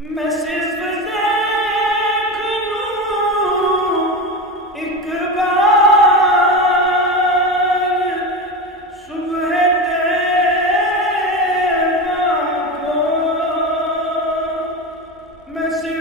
میں صرف دیکھ لوں ایک بار صبح تیرا کو، میں صرف